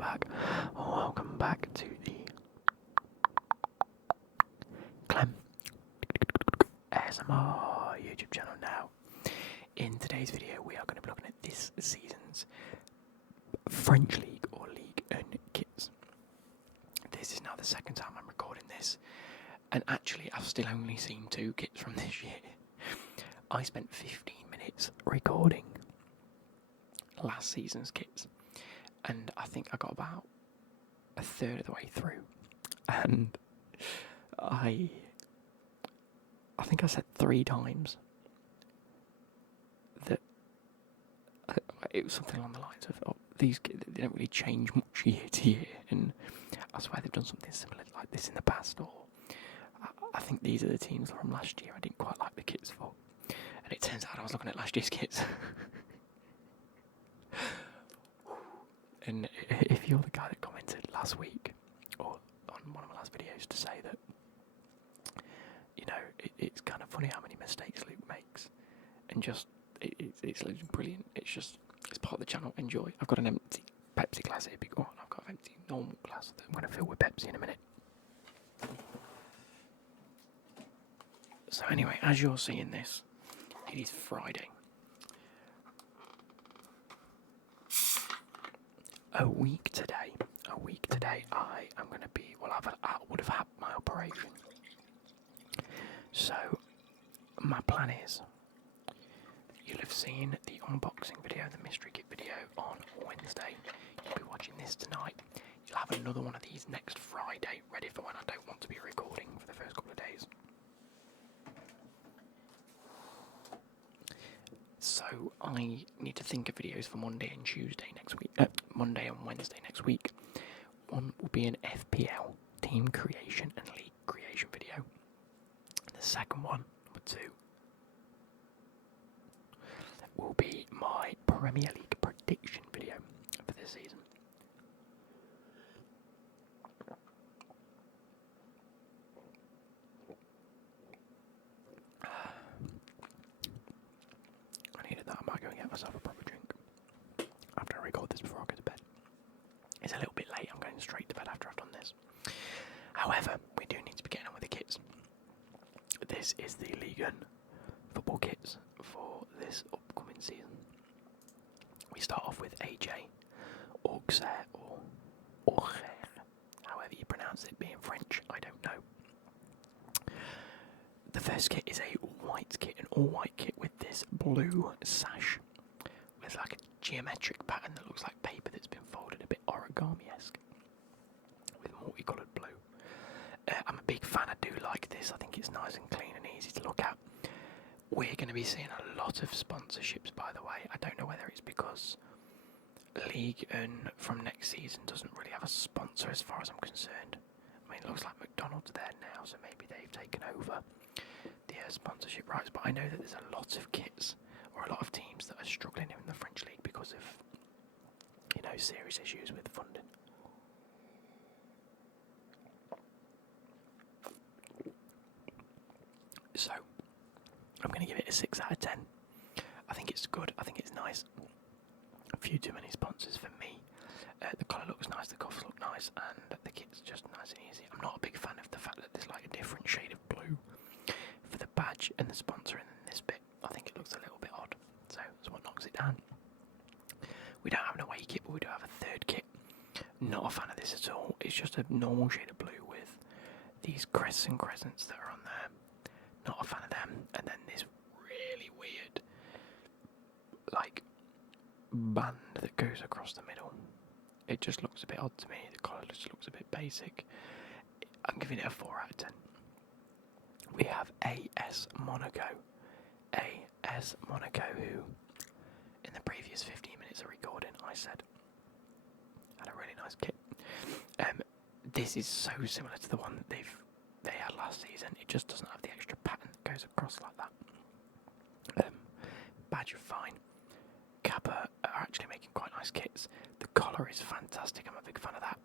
back. Welcome back to the Clem ASMR YouTube channel now. In today's video, we are going to be looking at this season's French League or Ligue 1 kits. This is now the second time I'm recording this, and actually I've still only seen 2 kits from this year. I spent 15 minutes recording last season's kits, and I think I got about a third of the way through, and I think I said 3 times that it was something along the lines of, these they don't really change much year to year, and I swear they've done something similar like this in the past, or I think these are the teams from last year I didn't quite like the kits for, and it turns out I was looking at last year's kits. And if you're the guy that commented last week, or on one of my last videos, to say that, you know, it's kind of funny how many mistakes Luke makes, and just, it's brilliant, it's part of the channel, enjoy. I've got an empty Pepsi glass here, and I've got an empty normal glass that I'm going to fill with Pepsi in a minute. So anyway, as you're seeing this, it is Friday. A week today, I am going to be, I would have had my operation. So, my plan is, you'll have seen the unboxing video, the mystery kit video on Wednesday. You'll be watching this tonight. You'll have another one of these next Friday, ready for when I don't want to be recording for the first couple of days. So I need to think of videos for Monday and Tuesday next week. Monday and Wednesday next week. One will be an FPL team creation and league creation video. And the second one, number 2, will be my Premier League prediction video for this season. I might go and get myself a proper drink after I record this before I go to bed. It's a little bit late, I'm going straight to bed after I've done this. However, we do need to be getting on with the kits. This is the Ligue 1 football kits for this upcoming season. We start off with AJ, Auxerre, or Auxerre, however you pronounce it, being French, I don't know. The first kit is a white kit, an all-white kit with this blue sash with like a geometric pattern that looks like paper that's been folded, a bit origami-esque, with multicoloured blue. I'm a big fan, I do like this, I think it's nice and clean and easy to look at. We're going to be seeing a lot of sponsorships, by the way. I don't know whether it's because Ligue 1 from next season doesn't really have a sponsor as far as I'm concerned. I mean, it looks like McDonald's there now, so maybe they've taken over the sponsorship rights, but I know that there's a lot of kits or a lot of teams that are struggling in the French League because of, you know, serious issues with funding. So, I'm going to give it a 6 out of 10. I think it's good, I think it's nice. A few too many sponsors for me. The colour looks nice, the cuffs look nice, and the kit's just nice and easy. I'm not a big fan of the fact that there's like a different shade of blue for the badge and the sponsor, and then this bit, I think it looks a little bit odd, so that's what knocks it down. We don't have an away kit, but we do have a third kit. Not a fan of this at all. It's just a normal shade of blue with these crests and crescents that are on there. Not a fan of them. And then this really weird, like, band that goes across the middle. It just looks a bit odd to me. The colour just looks a bit basic. I'm giving it a 4 out of 10. We have AS Monaco. AS Monaco, who, in the previous 15 minutes of recording, I said had a really nice kit. This is so similar to the one that they had last season. It just doesn't have the extra pattern that goes across like that. Badge are fine. Kappa are actually making quite nice kits. The collar is fantastic. I'm a big fan of that.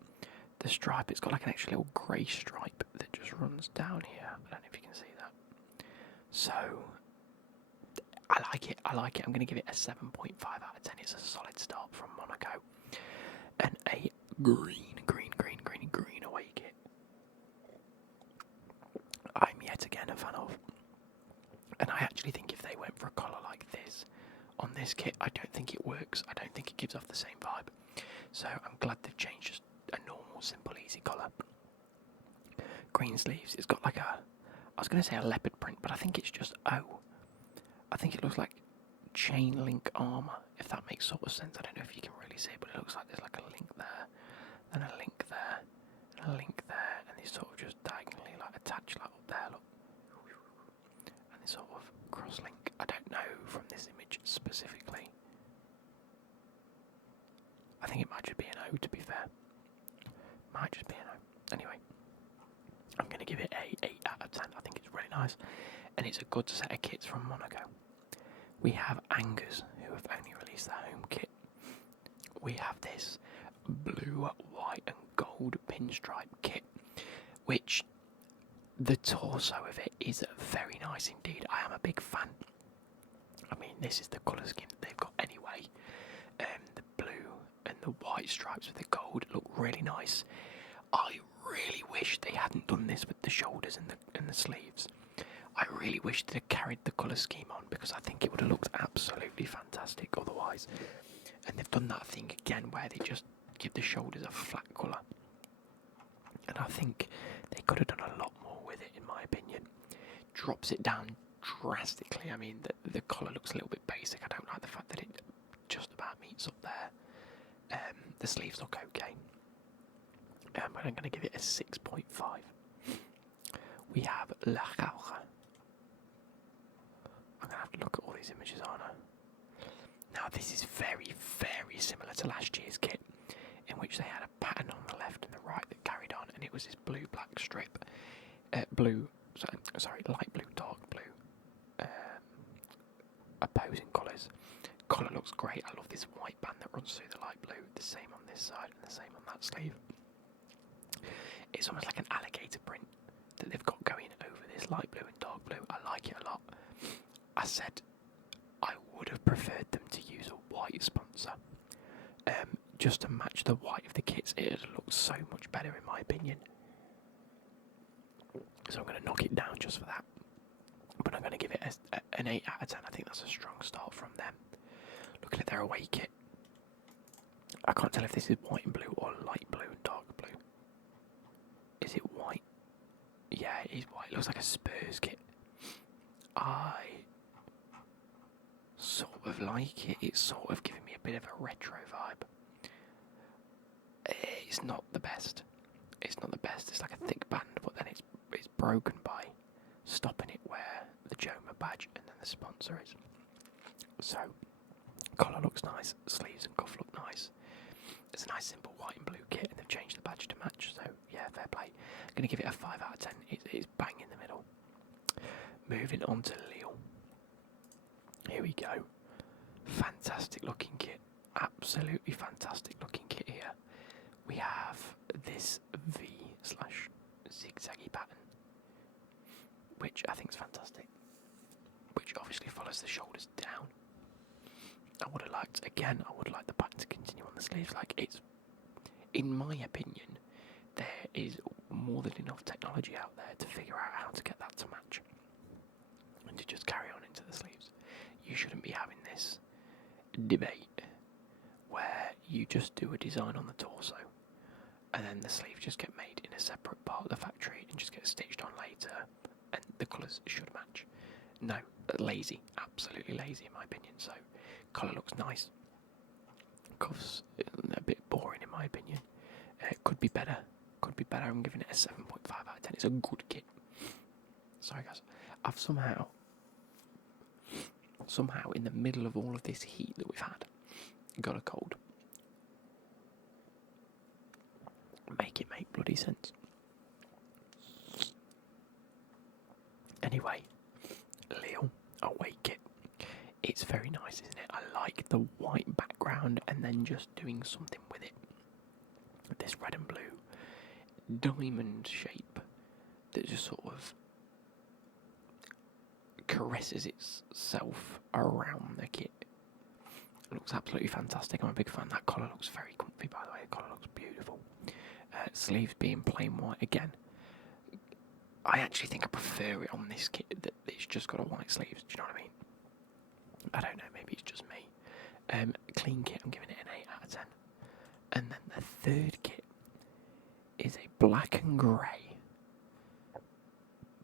The stripe, it's got like an extra little grey stripe that just runs down here. I don't know if you can see that. So, I like it. I'm going to give it a 7.5 out of 10. It's a solid start from Monaco. And a green away kit. I'm yet again a fan of. And I actually think if they went for a colour like this on this kit, I don't think it works. I don't think it gives off the same vibe. So I'm glad they've changed just a normal, simple, easy colour. Green sleeves. It's got like I was going to say a leopard print, but I think it's just I think it looks like chain link armour, if that makes sort of sense. I don't know if you can really see it, but it looks like there's like a link there, and a link there, and a link there, and they sort of just diagonally like attach like up there, look. And they sort of cross link. I don't know from this image specifically. I think it might just be an O, to be fair. Might just be an O. Anyway, I'm going to give it a 8 out of 10. I think it's really nice, and it's a good set of kits from Monaco. We have Angers, who have only released their home kit. We have this blue, white and gold pinstripe kit, which the torso of it is very nice indeed. I am a big fan. I mean, this is the colour scheme that they've got anyway. The blue and the white stripes with the gold look really nice. I really wish they hadn't done this with the shoulders and the sleeves. I really wish they'd have carried the colour scheme on, because I think it would have looked absolutely fantastic otherwise. And they've done that thing again where they just give the shoulders a flat colour. And I think they could have done a lot more with it, in my opinion. Drops it down drastically. I mean, the collar looks a little bit basic. I don't like the fact that it just about meets up there. The sleeves look okay. But I'm going to give it a 6.5. We have La Havre. I'm going to have to look at all these images, aren't I? Now, this is very, very similar to last year's kit, in which they had a pattern on the left and the right that carried on, and it was this blue-black strip. Light blue, dark blue. Opposing colours. Colour looks great. I love this white band that runs through the light blue. The same on this side and the same on that sleeve. It's almost like an alligator print that they've got going over this light blue and dark blue. I like it a lot. I said I would have preferred them to use a white sponsor. Just to match the white of the kits. It would look so much better in my opinion. So I'm going to knock it down just for that. But I'm going to give it an 8 out of 10. I think that's a strong start from them. Looking at their away kit. I can't tell if this is white and blue or light blue and dark blue. Is it white? Yeah, it is white. It looks like a Spurs kit. I sort of like it. It's sort of giving me a bit of a retro vibe. It's not the best. It's not the best. It's like a thick band, but then it's broken by stopping it where the Joma badge and then the sponsor is. So, collar looks nice. Sleeves and cuff look nice. It's a nice simple white and blue kit, and they've changed the badge to match. So, yeah, fair play. I'm going to give it a 5 out of 10. It's bang in the middle. Moving on to Lille. Here we go. Fantastic looking kit. Absolutely fantastic looking kit here. We have this V/zigzaggy pattern, which I think is fantastic. Which obviously follows the shoulders down. I would have liked the pattern to continue on the sleeves. Like, it's, in my opinion, there is more than enough technology out there to figure out how to get that to match. And to just carry on into the sleeves. You shouldn't be having this debate where you just do a design on the torso and then the sleeves just get made in a separate part of the factory and just get stitched on later and the colours should match. No, lazy, absolutely lazy in my opinion. So, colour looks nice. Cuffs a bit boring in my opinion. Could be better. I'm giving it a 7.5 out of 10. It's a good kit. Sorry guys, I've somehow in the middle of all of this heat that we've had, got a cold. Make it make bloody sense. Anyway, Lille away kit. It's very nice, isn't it? I like the white background and then just doing something with it. This red and blue diamond shape that just sort of caresses itself around the kit. It looks absolutely fantastic. I'm a big fan. That collar looks very comfy, by the way. The collar looks beautiful. Sleeves being plain white again. I actually think I prefer it on this kit that it's just got a white sleeves. Do you know what I mean? I don't know. Maybe it's just me. Clean kit. I'm giving it an 8 out of 10. And then the third kit is a black and grey,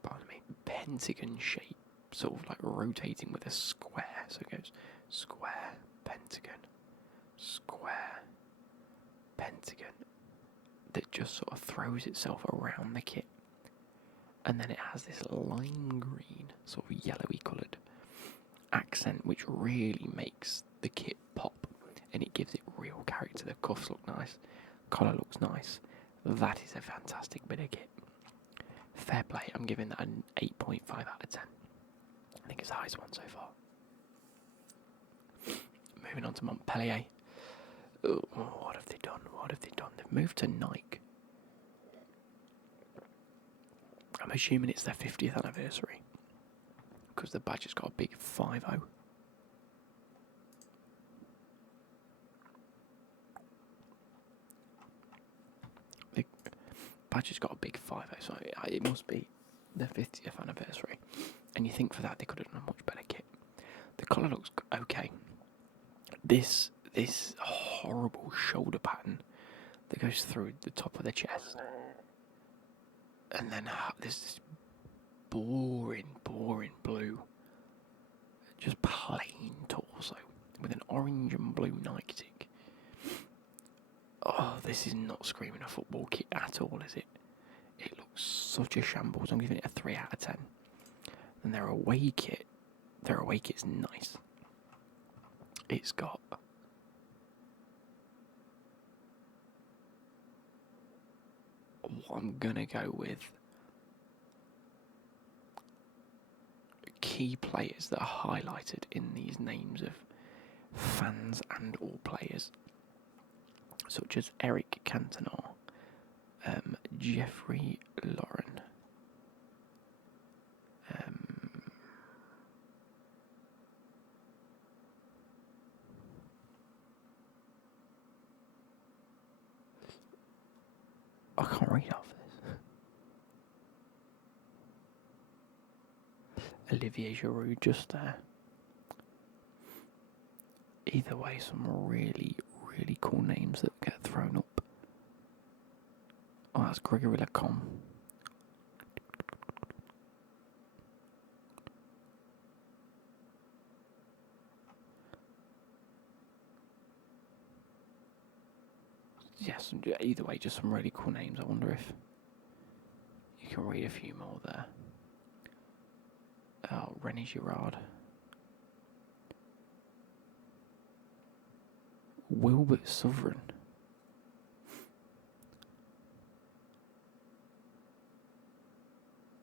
pardon me, pentagon shape, sort of like rotating with a square. So it goes square, pentagon, square, pentagon, that just sort of throws itself around the kit. And then it has this lime green, sort of yellowy coloured accent, which really makes the kit pop, and it gives it real character. The cuffs look nice, collar looks nice. That is a fantastic bit of kit. Fair play. I'm giving that an 8.5 out of 10. I think it's the highest one so far. Moving on to Montpellier. Oh, what have they done? What have they done? They've moved to Nike. I'm assuming it's their 50th anniversary, because the badge has got a big 5-0. The badge has got a big 5-0, so it must be their 50th anniversary. And you think for that they could have done a much better kit. The colour looks okay. This horrible shoulder pattern that goes through the top of the chest. And then there's this boring blue, just plain torso with an orange and blue Nike tick. Oh, this is not screaming a football kit at all, is it? It looks such a shambles. I'm giving it a 3 out of 10. And their away kit's nice. It's got what I'm gonna go with key players that are highlighted in these names of fans and all players, such as Eric Cantona, Jeffrey Lauren, I can't read off this. Olivier Giroud just there. Either way, some really cool names that get thrown up. Oh, that's Gregory Lacombe. Yes, either way, just some really cool names. I wonder if you can read a few more there. Oh, René Girard. Wilbert Sovereign.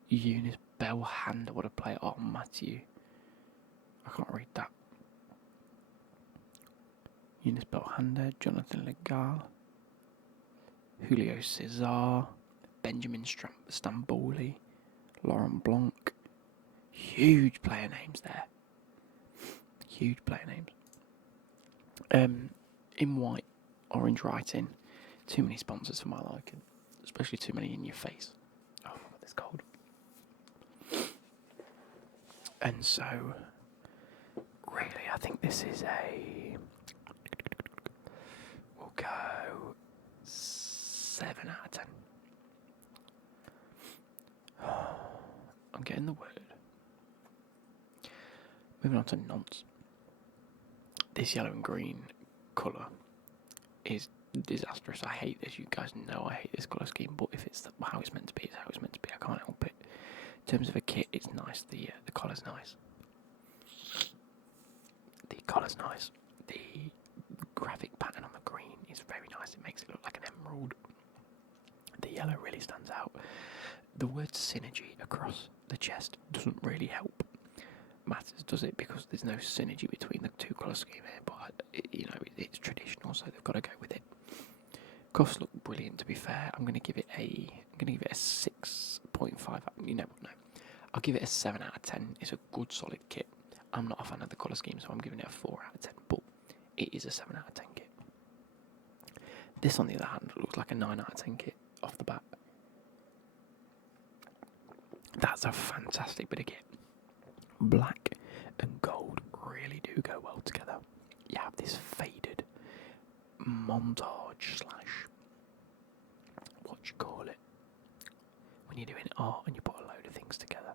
Eunice Belhanda, what a player. Oh, Matthew. I can't read that. Eunice Belhanda, Jonathan Legal, Julio Cesar, Benjamin Stambouli, Laurent Blanc. Huge player names there. Huge player names. In white, orange writing. Too many sponsors for my liking. Especially too many in your face. Oh, it's cold. And so, really, I think this is we'll go 7 out of 10. I'm getting the word. Moving on to Nantes. This yellow and green colour is disastrous. I hate this. You guys know I hate this colour scheme, but if it's how it's meant to be, it's how it's meant to be. I can't help it. In terms of a kit, it's nice. The collar's nice. The collar's nice. The graphic pattern on the green is very nice. It makes it look like an emerald. The yellow really stands out. The word synergy across the chest doesn't really help matters, does it? Because there's no synergy between the two colour scheme here, but it's traditional, so they've got to go with it. Cuffs look brilliant. To be fair, I'm going to give it a 6.5. You know what? No, I'll give it a 7 out of 10. It's a good solid kit. I'm not a fan of the colour scheme, so I'm giving it a 4 out of 10. But it is a 7 out of 10 kit. This, on the other hand, looks like a 9 out of 10 kit off the bat. That's a fantastic bit of kit. Black and gold really do go well together. You have this faded montage slash, what do you call it, when you're doing art and you put a load of things together.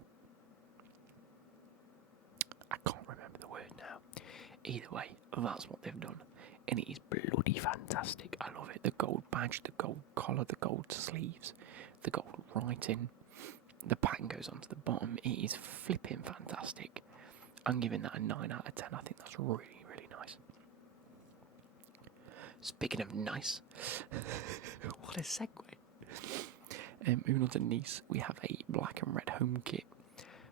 I can't remember the word now. Either way, that's what they've done, and it is bloody fantastic. I love it. The gold badge, the gold collar, the gold sleeves, the gold writing. The pattern goes onto the bottom. It is flipping fantastic. I'm giving that a 9 out of 10. I think that's really, really nice. Speaking of nice, what a segue. Moving on to Nice, we have a black and red home kit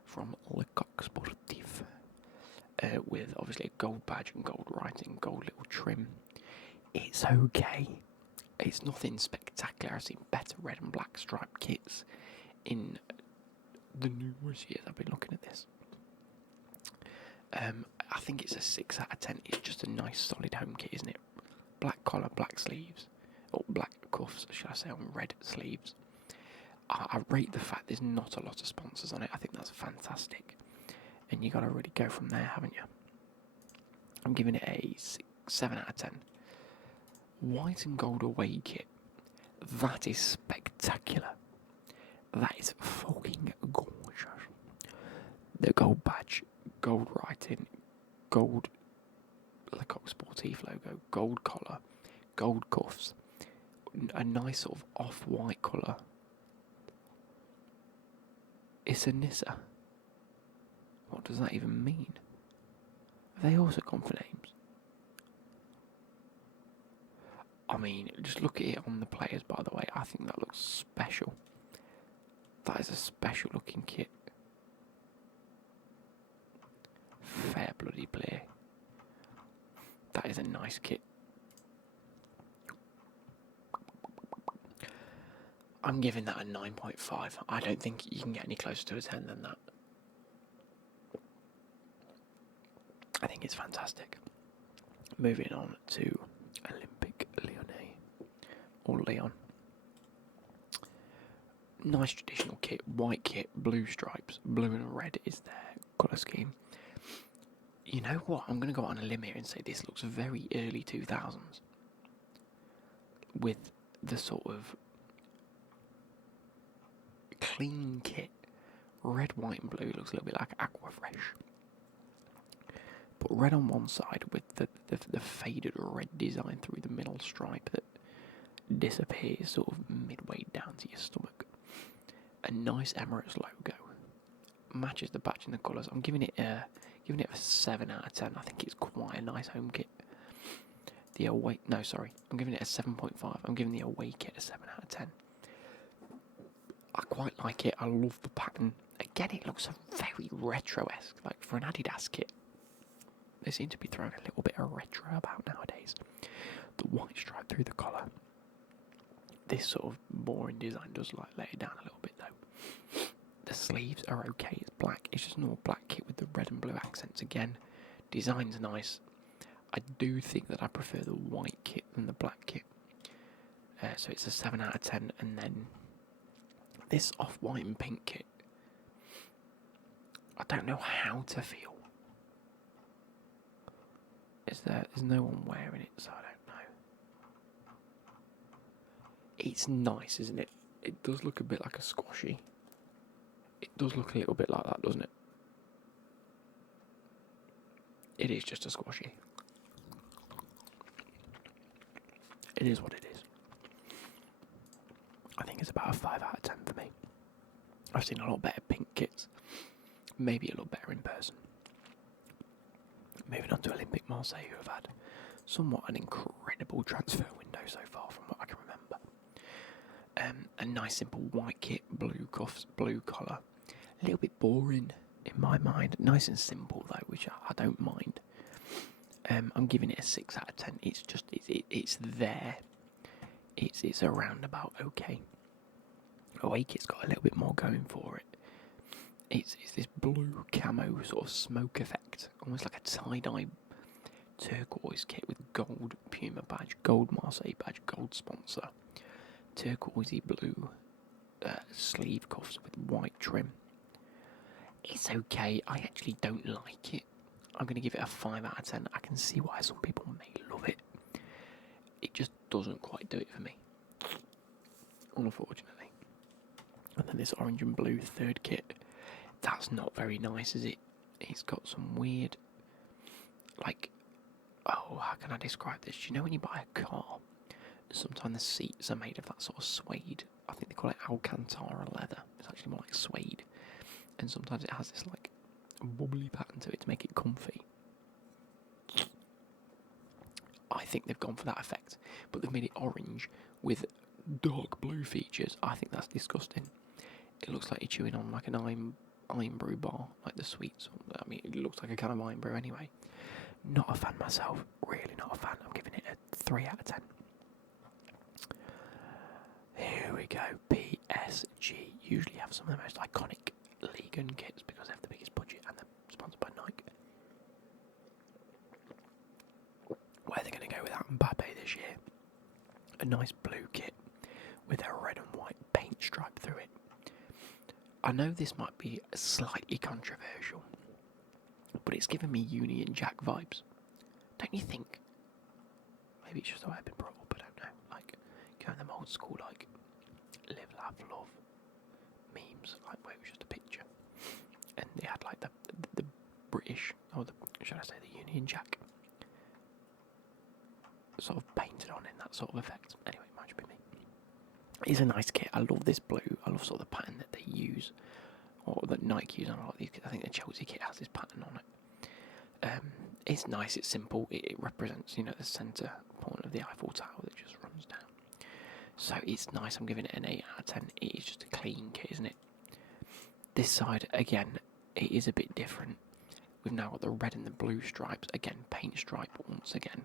from Ligue Sportif, with obviously a gold badge and gold writing, gold little trim. It's okay. It's nothing spectacular. I've seen better red and black striped kits in the numerous years I've been looking at this. I think it's a 6 out of 10. It's just a nice solid home kit, isn't it? Black collar, black sleeves, or black cuffs, should I say, on red sleeves. I rate the fact there's not a lot of sponsors on it. I think that's fantastic. And you got to really go from there, haven't you? I'm giving it a 7 out of 10. White and gold away kit. That is spectacular. That is fucking gorgeous. The gold badge, gold writing, gold Ligue Sportif logo, gold collar, gold cuffs, a nice sort of off-white colour. It's a Nissa. What does that even mean? Have they also gone for names? I mean, just look at it on the players, by the way. I think that looks special. That is a special looking kit. Fair bloody play. That is a nice kit. I'm giving that a 9.5. I don't think you can get any closer to a 10 than that. I think it's fantastic. Moving on to Olympique Lyonnais, or Lyon. Nice traditional kit, white kit, blue stripes, blue and red is their colour scheme. You know what, I'm going to go on a limb here and say this looks very early 2000s. With the sort of clean kit, red, white and blue looks a little bit like Aquafresh. But red on one side with the faded red design through the middle stripe that disappears sort of midway down to your stomach. A nice Emirates logo. Matches the badge and the colours. I'm giving it a 7 out of 10. I think it's quite a nice home kit. I'm giving it a 7.5. I'm giving the away kit a 7 out of 10. I quite like it. I love the pattern. Again, it looks very retro-esque, like for an Adidas kit. They seem to be throwing a little bit of retro about nowadays. The white stripe through the collar. This sort of boring design does like lay it down a little bit though. The sleeves are okay. It's black. It's just a normal black kit with the red and blue accents again. Design's nice. I do think that I prefer the white kit than the black kit. So it's a 7 out of 10. And then this off-white and pink kit. I don't know how to feel. There's no one wearing it, so I don't know. It's nice, isn't it? It does look a bit like a squashy. It does look a little bit like that, doesn't it? It is just a squashy. It is what it is. I think it's about a 5 out of 10 for me. I've seen a lot better pink kits. Maybe a lot better in person. Moving on to Olympique Marseille, who have had somewhat an incredible transfer window so far from what I can remember. A nice simple white kit, blue cuffs, blue collar. A little bit boring in my mind. Nice and simple though, which I don't mind. I'm giving it a 6 out of 10. It's just, it's there. It's around about okay. Away kit's got a little bit more going for it. It's this blue camo sort of smoke effect, almost like a tie-dye turquoise kit with gold Puma badge, gold Marseille badge, gold sponsor, turquoisey blue sleeve cuffs with white trim. It's okay. I actually don't like it. I'm going to give it a 5 out of 10. I can see why some people may love it. It just doesn't quite do it for me, unfortunately. And then this orange and blue third kit. That's not very nice, is it? It's got some weird, like, oh, how can I describe this? Do you know when you buy a car, sometimes the seats are made of that sort of suede? I think they call it Alcantara leather. It's actually more like suede. And sometimes it has this, like, wobbly pattern to it to make it comfy. I think they've gone for that effect, but they've made it orange with dark blue features. I think that's disgusting. It looks like you're chewing on like an iron brew bar, like the sweets. I mean, it looks like a kind of iron brew anyway. Not a fan myself, really not a fan. I'm giving it a 3 out of 10. Here we go, PSG. Usually have some of the most iconic Ligue kits because they have the biggest budget and they're sponsored by Nike. Where are they going to go without Mbappe this year? A nice blue kit with a red and white paint stripe through it. I know this might be slightly controversial, but it's giving me Union Jack vibes. Don't you think? Maybe it's just the way I've been brought up, I don't know. Like, going them old school, like, live, laugh, love memes, like where it was just a picture. And they had, like, the British, or should I say the Union Jack, sort of painted on in that sort of effect. Anyway, it might just be me. It's a nice kit. I love this blue. I love sort of the pattern that they use, or that Nike use on a lot of these kits. I think the Chelsea kit has this pattern on it. It's nice, it's simple, it represents, you know, the centre point of the Eiffel Tower that just runs down. So it's nice, I'm giving it an 8 out of 10. It is just a clean kit, isn't it? This side, again, it is a bit different. We've now got the red and the blue stripes, again, paint stripe once again.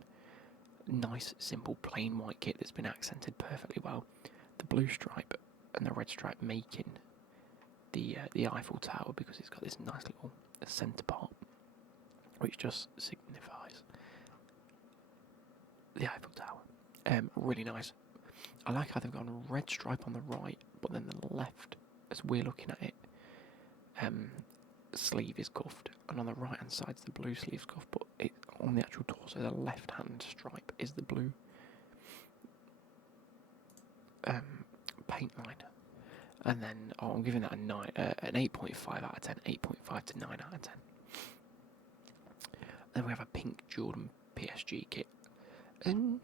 Nice, simple, plain white kit that's been accented perfectly well. The blue stripe and the red stripe making the Eiffel Tower because it's got this nice little centre part, which just signifies the Eiffel Tower. Really nice. I like how they've got a red stripe on the right, but then the left, as we're looking at it, sleeve is cuffed, and on the right hand side is the blue sleeve's cuffed, but on the actual torso, the left hand stripe is the blue paint line. And then I'm giving that an 8.5 out of 10, 8.5 to 9 out of 10. Then we have a pink Jordan PSG kit, and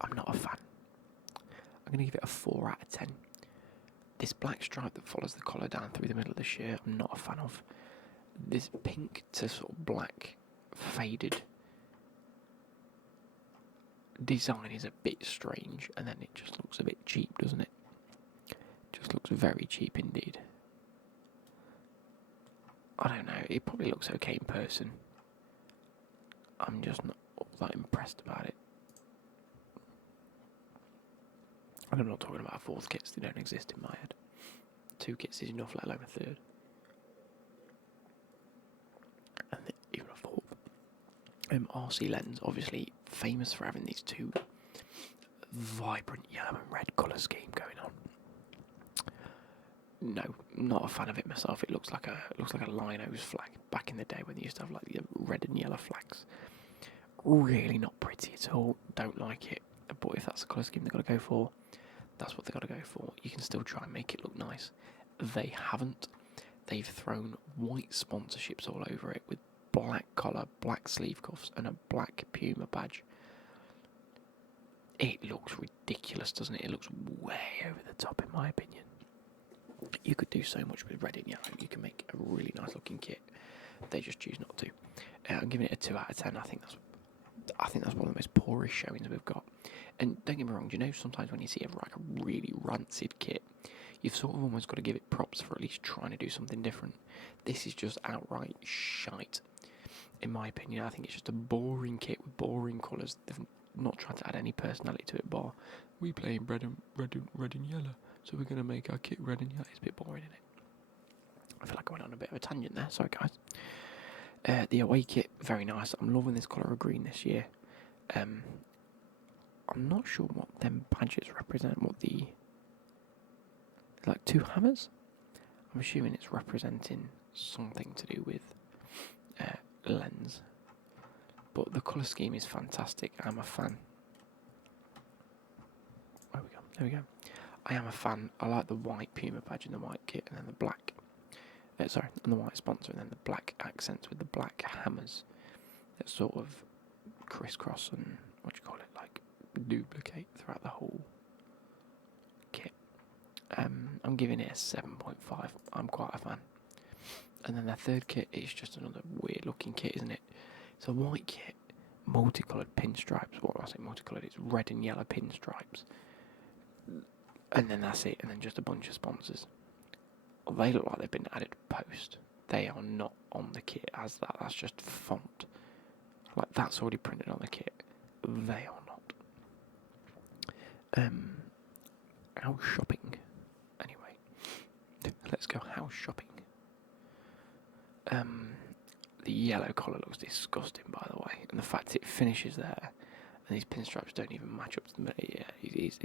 I'm not a fan. I'm going to give it a 4 out of 10. This black stripe that follows the collar down through the middle of the shirt, I'm not a fan of. This pink to sort of black faded design is a bit strange, and then it just looks a bit cheap, doesn't it? Just looks very cheap indeed. I don't know, it probably looks okay in person. I'm just not all that impressed about it. And I'm not talking about fourth kits, they don't exist in my head. 2 kits is enough, let alone a third. And even a fourth. RC Lens, obviously famous for having these 2 vibrant yellow and red colour scheme going on. No, not a fan of it myself. It looks like a Lino's flag back in the day when they used to have like the red and yellow flags. Really not pretty at all. Don't like it. But if that's the colour scheme they've got to go for, that's what they've got to go for. You can still try and make it look nice. They haven't. They've thrown white sponsorships all over it with black collar, black sleeve cuffs, and a black Puma badge. It looks ridiculous, doesn't it? It looks way over the top, in my opinion. You could do so much with red and yellow. You can make a really nice looking kit. They just choose not to. I'm giving it a 2 out of 10. I think that's one of the most poorest showings we've got. And don't get me wrong, do you know sometimes when you see a really rancid kit, you've sort of almost got to give it props for at least trying to do something different. This is just outright shite, in my opinion. I think it's just a boring kit with boring colours. They've not tried to add any personality to it, bar we play in red and yellow, so we're going to make our kit red and yellow. It's a bit boring, isn't it? I feel like I went on a bit of a tangent there, sorry guys. The away kit, very nice. I'm loving this colour of green this year. I'm not sure what them badges represent. What the like 2 hammers? I'm assuming it's representing something to do with lens. But the colour scheme is fantastic. I'm a fan. There we go. I am a fan. I like the white Puma badge and the white kit, and then the black. And the white sponsor, and then the black accents with the black hammers that sort of crisscross and like duplicate throughout the whole kit. I'm giving it a 7.5. I'm quite a fan. And then the third kit is just another weird looking kit, isn't it? It's a white kit, multicoloured pinstripes. What I say multicoloured? It's red and yellow pinstripes. And then that's it, and then just a bunch of sponsors. They look like they've been added post. They are not on the kit as that. That's just font. Like, that's already printed on the kit. They are not. House shopping. Anyway, let's go house shopping. The yellow collar looks disgusting, by the way, and the fact it finishes there, and these pinstripes don't even match up to the. Yeah, it's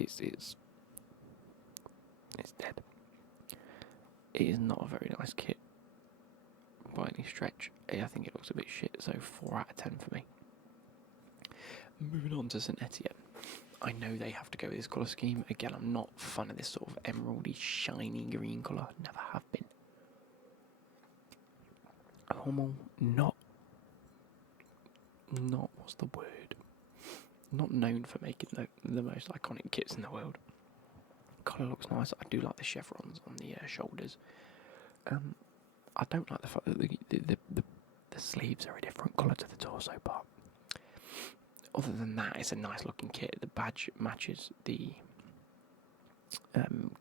dead. It is not a very nice kit by any stretch. I think it looks a bit shit, so 4 out of 10 for me. Moving on to St Etienne. I know they have to go with this colour scheme. Again, I'm not a fan of this sort of emeraldy, shiny green colour. Never have been. Not what's the word? Not known for making the most iconic kits in the world. Colour looks nice. I do like the chevrons on the shoulders. I don't like the fact that the sleeves are a different colour to the torso part. Other than that, it's a nice looking kit. The badge matches the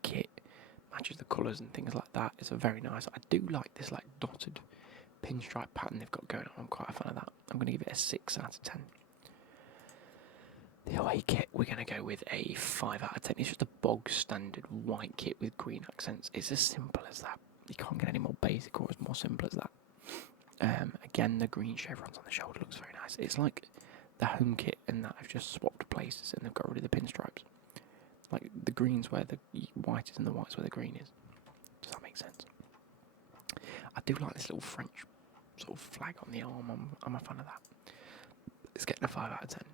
kit, matches the colours and things like that. It's a very nice. I do like this like dotted pinstripe pattern they've got going on. I'm quite a fan of that. I'm going to give it a 6 out of 10. The away kit, we're going to go with a 5 out of 10. It's just a bog standard white kit with green accents. It's as simple as that. You can't get any more basic or as more simple as that. Again, the green chevrons on the shoulder looks very nice. It's like the home kit in that I've just swapped places and they've got rid of the pinstripes. Like the green's where the white is and the white's where the green is. Does that make sense? I do like this little French sort of flag on the arm. I'm a fan of that. It's getting a 5 out of 10.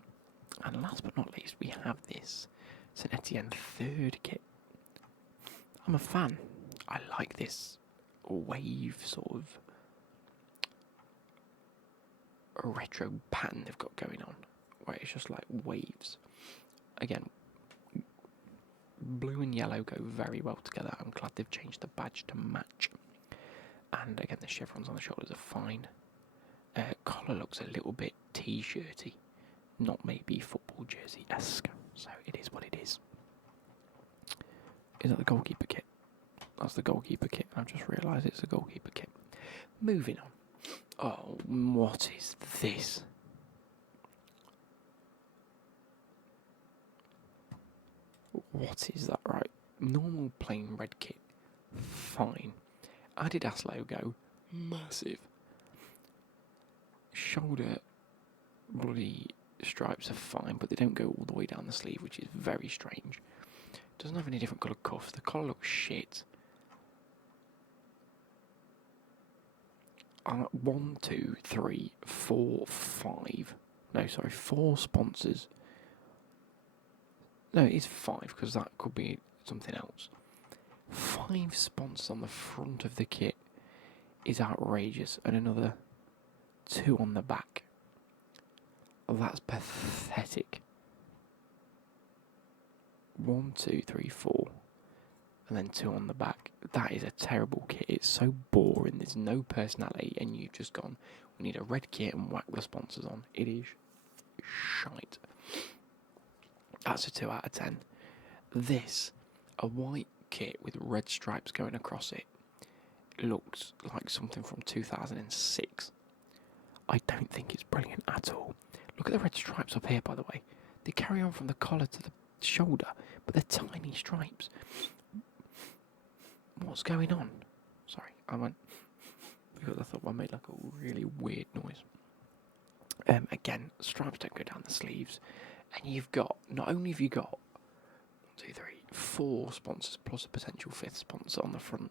And last but not least, we have this St Etienne third kit. I'm a fan. I like this wave sort of a retro pattern they've got going on, where it's just like waves. Again, blue and yellow go very well together. I'm glad they've changed the badge to match. And again, the chevrons on the shoulders are fine. Collar looks a little bit t-shirty, not maybe football jersey-esque. So it is what it is. Is that the goalkeeper kit? That's the goalkeeper kit. I've just realised it's a goalkeeper kit. Moving on. Oh, what is this? What is that, right? Normal plain red kit. Fine. Adidas logo. Massive. Shoulder bloody stripes are fine, but they don't go all the way down the sleeve, which is very strange. Doesn't have any different coloured cuffs. The collar looks shit. 1, 2, 3, 4, 5. No, sorry, 4 sponsors. No, it is 5 because that could be something else. 5 sponsors on the front of the kit is outrageous, and another 2 on the back. That's pathetic. 1, 2, 3, 4, and then 2 on the back. That is a terrible kit. It's so boring. There's no personality, and you've just gone, we need a red kit and whack the sponsors on. It is shite. That's a 2 out of 10. This, a white kit with red stripes going across it, looks like something from 2006. I don't think it's brilliant at all. Look at the red stripes up here, by the way. They carry on from the collar to the shoulder, but they're tiny stripes. What's going on? Sorry, I went because I thought I made like a really weird noise. Again, stripes don't go down the sleeves, and you've got, not only have you got 1, 2, 3, 4 sponsors plus a potential 5th sponsor on the front,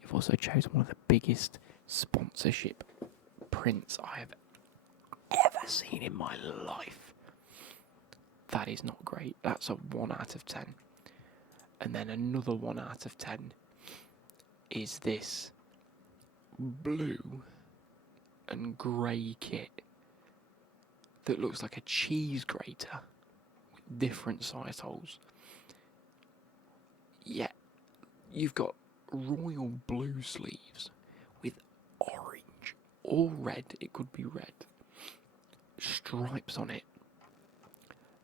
you've also chosen one of the biggest sponsorship prints I have ever seen in my life. That is not great. That's a 1 out of 10. And then another 1 out of 10 is this blue and grey kit that looks like a cheese grater with different size holes. Yet you've got royal blue sleeves with orange or red, it could be red, stripes on it,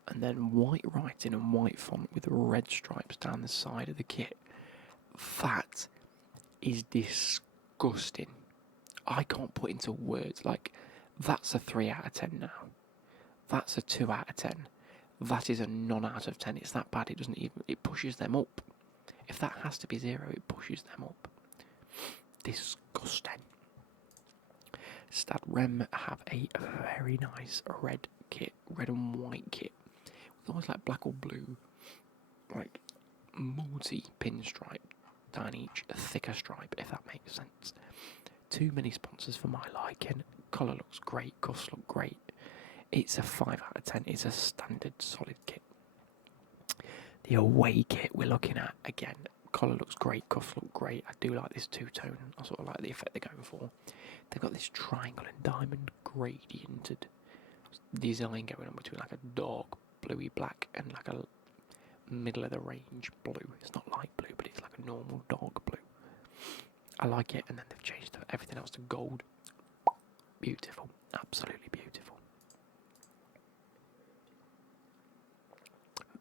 and then white writing and white font with red stripes down the side of the kit. That is disgusting. I can't put into words. Like, that's a 3 out of 10 now. That's a 2 out of 10. That is a none out of 10. It's that bad. It pushes them up. If that has to be 0, it pushes them up. Disgusting. Stade Rennes have a very nice red kit, red and white kit. It's almost like black or blue, like multi-pinstripe down each, a thicker stripe, if that makes sense. Too many sponsors for my liking. Colour looks great, cuffs look great. It's a 5 out of 10. It's a standard solid kit. The away kit we're looking at, again, collar looks great, cuffs look great. I do like this two-tone. I sort of like the effect they're going for. They've got this triangle and diamond gradiented design going on between like a dark bluey black and like a middle of the range blue. It's not light blue, but it's like a normal dark blue. I like it, and then they've changed everything else to gold. Beautiful, absolutely beautiful.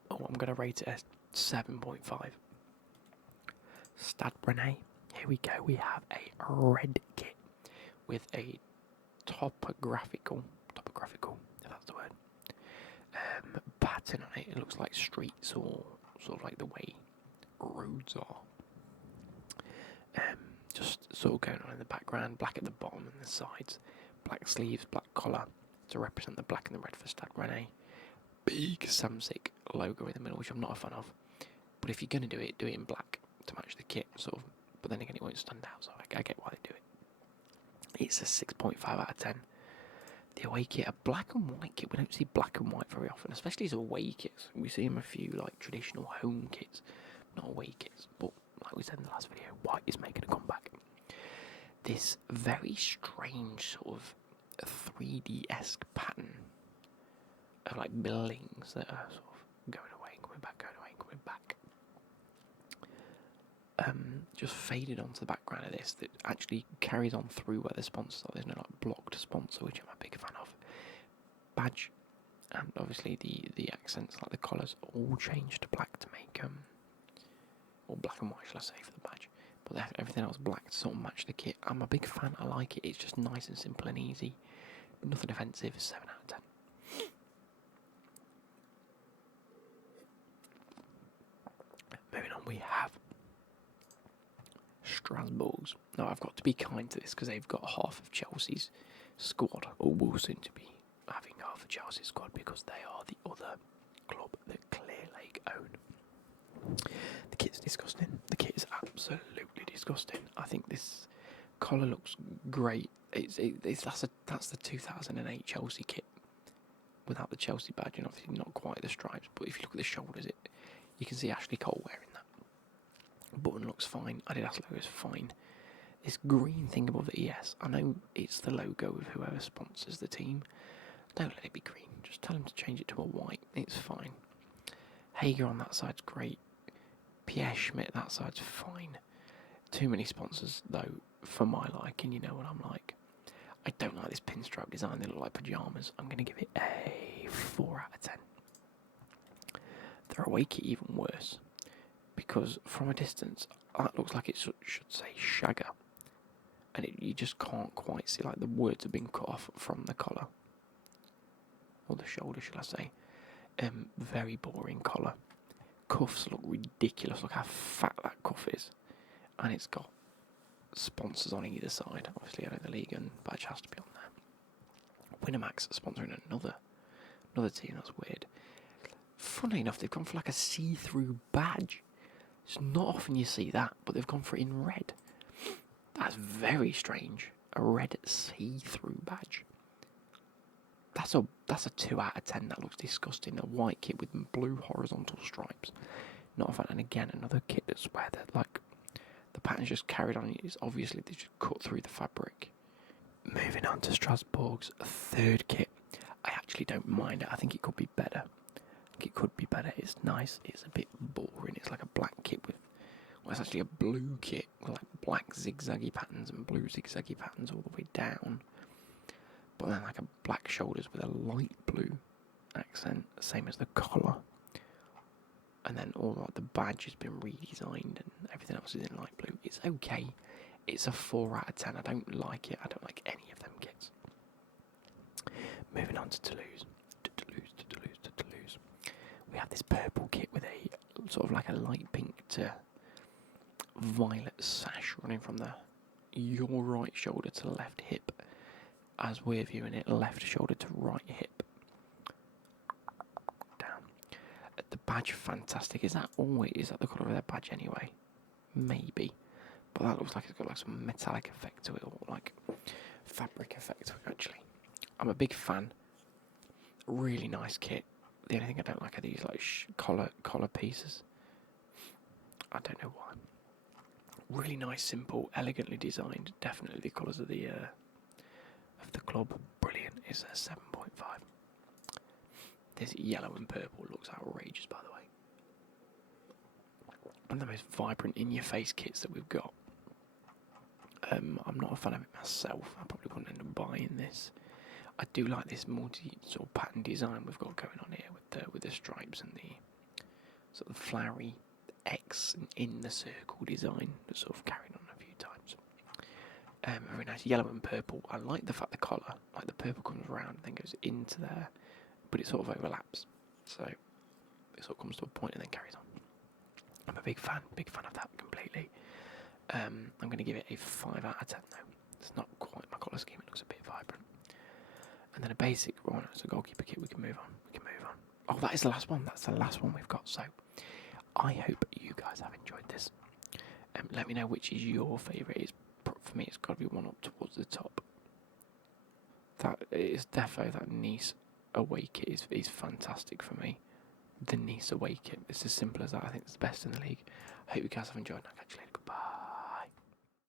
Oh, I'm going to rate it a 7.5. Stade Rennais. Here we go. We have a red kit with a topographical, if that's the word, pattern on it. It looks like streets or sort of like the way roads are. Just sort of going on in the background, black at the bottom and the sides, black sleeves, black collar to represent the black and the red for Stade Rennais. Big Samsic logo in the middle, which I'm not a fan of. But if you're going to do it in black to match the kit, sort of. But then again, it won't stand out, so I get why they do it. It's a 6.5 out of 10. The away kit, a black and white kit. We don't see black and white very often, especially as away kits. We see them a few like traditional home kits, not away kits. But like we said in the last video, white is making a comeback. This very strange sort of 3D-esque pattern of like buildings that are sort of going away and coming back, going away and coming back. Just faded onto the background of this that actually carries on through where the sponsors are. There's no like blocked sponsor, which I'm a big fan of. Badge, and obviously the accents, like the collars, all changed to black to make or black and white, shall I say, for the badge. But everything else black to sort of match the kit. I'm a big fan. I like it. It's just nice and simple and easy. Nothing offensive. 7 out of 10. Moving on, we have Strasbourg's. Now, I've got to be kind to this because they've got half of Chelsea's squad, or will soon to be having half of Chelsea's squad because they are the other club that Clear Lake own. The kit's disgusting. The kit is absolutely disgusting. I think this collar looks great. That's the 2008 Chelsea kit without the Chelsea badge, and obviously not quite the stripes. But if you look at the shoulders, you can see Ashley Cole wearing that. Button looks fine. Adidas logo is fine. This green thing above the ES, I know it's the logo of whoever sponsors the team. Don't let it be green. Just tell them to change it to a white. It's fine. Hager on that side's great. Pierre Schmidt, that side's fine. Too many sponsors, though, for my liking. You know what I'm like. I don't like this pinstripe design. They look like pyjamas. I'm going to give it a 4 out of 10. Their away kit even worse, because from a distance, that looks like it should say Shagger. And you just can't quite see, like the words have been cut off from the collar. Or the shoulder, should I say. Very boring collar. Cuffs look ridiculous. Look how fat that cuff is. And it's got sponsors on either side. Obviously, I know the Ligue and badge has to be on there. Winamax sponsoring another team. That's weird. Funnily enough, they've gone for like a see-through badge. It's not often you see that, but they've gone for it in red. That's very strange. A red see-through badge. That's a 2 out of 10. That looks disgusting. A white kit with blue horizontal stripes. Not a fan. And again, another kit that's where the pattern's just carried on. It's obviously they just cut through the fabric. Moving on to Strasbourg's third kit. I actually don't mind it. I think it could be better. It's nice. It's a bit boring. It's like a black kit with... Well, it's actually a blue kit with like black zigzaggy patterns and blue zigzaggy patterns all the way down. But then like a black shoulders with a light blue accent, same as the collar. And then all like the badge has been redesigned and everything else is in light blue. It's okay. It's a 4 out of 10. I don't like it. I don't like any of them kits. Moving on to Toulouse. We have this purple kit with a sort of like a light pink to violet sash running from your right shoulder to left hip, as we're viewing it, left shoulder to right hip. Down. The badge, fantastic. Is that the colour of their badge anyway? Maybe. But that looks like it's got like some metallic effect to it, or like fabric effect to it actually. I'm a big fan. Really nice kit. The only thing I don't like are these like collar pieces. I don't know why. Really nice, simple, elegantly designed. Definitely the colours of the club. Brilliant. It's a 7.5. This yellow and purple looks outrageous, by the way. One of the most vibrant, in-your-face kits that we've got. I'm not a fan of it myself. I probably wouldn't end up buying this. I do like this multi sort of pattern design we've got going on here with the stripes and the sort of flowery X in the circle design that's sort of carried on a few times. Very nice, yellow and purple. I like the fact the collar, like the purple comes around and then goes into there, but it sort of overlaps. So it sort of comes to a point and then carries on. I'm a big fan of that completely. I'm going to give it a 5 out of 10 though. It's not quite my colour scheme, it looks a bit vibrant. And then a basic one, it's a goalkeeper kit, we can move on. Oh, that is the last one, that's the last one we've got, so I hope you guys have enjoyed this. Let me know which is your favourite. For me, it's got to be one up towards the top. That is defo, that Nice away kit is fantastic for me. The Nice away kit, it's as simple as that. I think it's the best in the league. I hope you guys have enjoyed. I'll catch you later.